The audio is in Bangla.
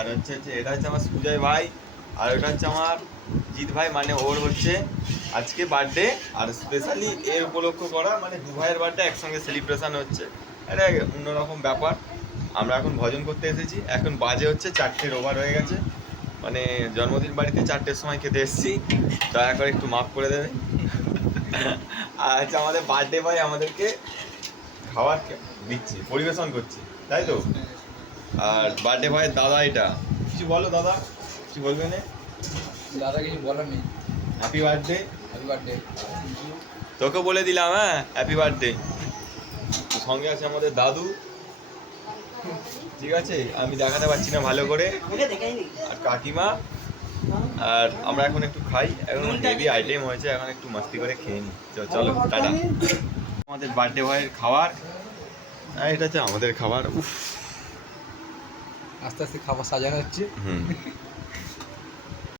আর হচ্ছে হচ্ছে এটা হচ্ছে আমার সুজয় ভাই, আর এটা হচ্ছে আমার জিৎ ভাই মানে ওর হচ্ছে আজকে বার্থডে আর স্পেশালি এর উপলক্ষ করা মানে দু ভাইয়ের বার্থডে একসঙ্গে সেলিব্রেশন হচ্ছে। এটা অন্যরকম ব্যাপার। আমরা এখন ভজন করতে এসেছি। এখন বাজে হচ্ছে চারটের ওভার হয়ে গেছে। মানে জন্মদিন বাড়িতে চারটের সময় খেতে এসেছি। দয়া করে একটু মাফ করে দেবে আর হচ্ছে আমাদের বার্থডে ভাই আমাদেরকে খাবার দিচ্ছে, পরিবেশন করছে। তাই তো? আর বার্থডে ভাইয়ের দাদা এটা। কিছু বলো দাদা কিছু বলবে না? দাদা কিছু বলার নেই। হ্যাপি বার্থডে হ্যাপি বার্থডে তোকে বলে দিলাম হ্যাঁ? হ্যাপি বার্থডে সঙ্গে আছে আমাদের দাদু। ঠিক আছে? আমি দেখাতে পারছি না ভালো করে। আর কাকিমা। আর আমরা এখন একটু খাই। এখন হেভি আইটেম হয়েছে এখন একটু মাস্তি করে খেয়ে নিই চলো টাটা। আমাদের বার্থডে বয়ের খাবার। আর এটা হচ্ছে আমাদের খাবার। উফ। আস্তে আস্তে খাবার সাজানো হচ্ছে।